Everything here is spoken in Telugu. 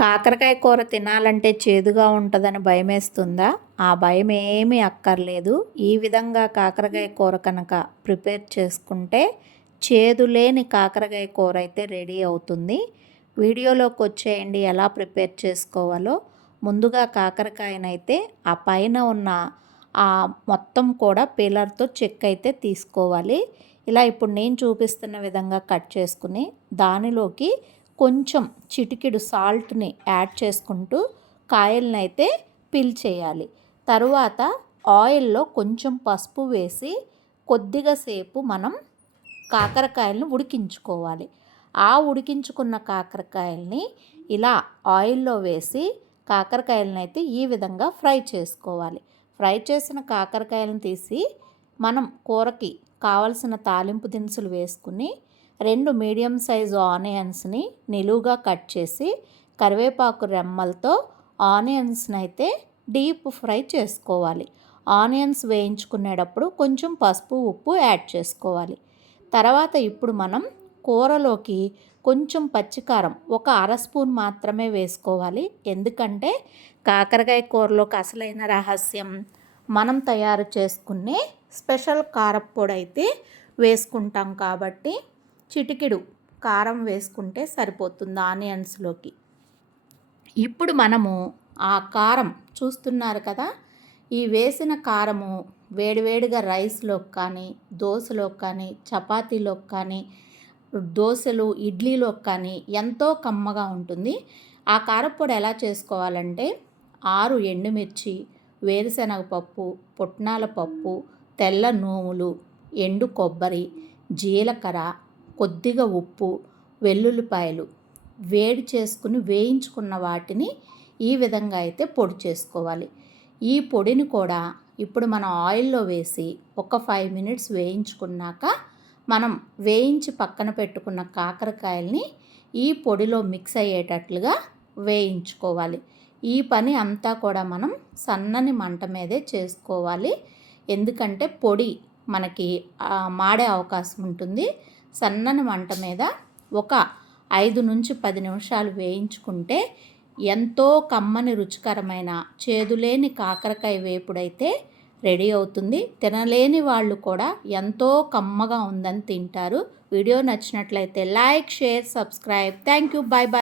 కాకరకాయ కూర తినాలంటే చేదుగా ఉంటుందని భయమేస్తుందా? ఆ భయం ఏమీ అక్కర్లేదు. ఈ విధంగా కాకరకాయ కూర కనుక ప్రిపేర్ చేసుకుంటే చేదు లేని కాకరకాయ కూర అయితే రెడీ అవుతుంది. వీడియోలోకి వచ్చేయండి ఎలా ప్రిపేర్ చేసుకోవాలో. ముందుగా కాకరకాయనైతే ఆ పైన ఉన్న ఆ మొత్తం కూడా పీలర్తో చెక్ అయితే తీసుకోవాలి. ఇలా ఇప్పుడు నేను చూపిస్తున్న విధంగా కట్ చేసుకుని దానిలోకి కొంచెం చిటికెడు సాల్ట్ని యాడ్ చేసుకుంటూ కాయలను అయితే పీల్ చేయాలి. తరువాత ఆయిల్లో కొంచెం పసుపు వేసి కొద్దిగా సేపు మనం కాకరకాయలను ఉడికించుకోవాలి. ఆ ఉడికించుకున్న కాకరకాయల్ని ఇలా ఆయిల్లో వేసి కాకరకాయలను అయితే ఈ విధంగా ఫ్రై చేసుకోవాలి. ఫ్రై చేసిన కాకరకాయలను తీసి మనం కూరకి కావలసిన తాలింపు దినుసులు వేసుకుని 2 మీడియం సైజు ఆనియన్స్ని నిలువుగా కట్ చేసి కరివేపాకు రెమ్మలతో ఆనియన్స్ని అయితే డీప్ ఫ్రై చేసుకోవాలి. ఆనియన్స్ వేయించుకునేటప్పుడు కొంచెం పసుపు ఉప్పు యాడ్ చేసుకోవాలి. తర్వాత ఇప్పుడు మనం కూరలోకి కొంచెం పచ్చికారం ఒక అర స్పూన్ మాత్రమే వేసుకోవాలి. ఎందుకంటే కాకరకాయ కూరలోకి అసలైన రహస్యం మనం తయారు చేసుకునే స్పెషల్ కారప్పొడి అయితే వేసుకుంటాం కాబట్టి చిటికెడు కారం వేసుకుంటే సరిపోతుంది ఆనియన్స్లోకి. ఇప్పుడు మనము ఆ కారం చూస్తున్నారు కదా, ఈ వేసిన కారము వేడివేడిగా రైస్లోకి కానీ దోశలోకి కానీ చపాతీలోకి కానీ దోశలు ఇడ్లీలోకి కానీ ఎంతో కమ్మగా ఉంటుంది. ఆ కారప్పొడి ఎలా చేసుకోవాలంటే 6 ఎండుమిర్చి, వేరుశనగ పప్పు, పుట్నాల పప్పు, తెల్ల నూములు, ఎండు కొబ్బరి, జీలకర్ర, కొద్దిగా ఉప్పు, వెల్లుల్లిపాయలు వేడి చేసుకుని వేయించుకున్న వాటిని ఈ విధంగా అయితే పొడి చేసుకోవాలి. ఈ పొడిని కూడా ఇప్పుడు మనం ఆయిల్లో వేసి ఒక 5 మినిట్స్ వేయించుకున్నాక మనం వేయించి పక్కన పెట్టుకున్న కాకరకాయల్ని ఈ పొడిలో మిక్స్ అయ్యేటట్లుగా వేయించుకోవాలి. ఈ పని అంతా కూడా మనం సన్నని మంట మీదే చేసుకోవాలి. ఎందుకంటే పొడి మనకి మాడే అవకాశం ఉంటుంది. సన్నని మంట మీద ఒక 5 నుంచి 10 నిమిషాలు వేయించుకుంటే ఎంతో కమ్మని రుచికరమైన చేదులేని కాకరకాయ వేపుడైతే రెడీ అవుతుంది. తినలేని వాళ్ళు కూడా ఎంతో కమ్మగా ఉందని తింటారు. వీడియో నచ్చినట్లయితే like, share, subscribe. Thank you. Bye bye.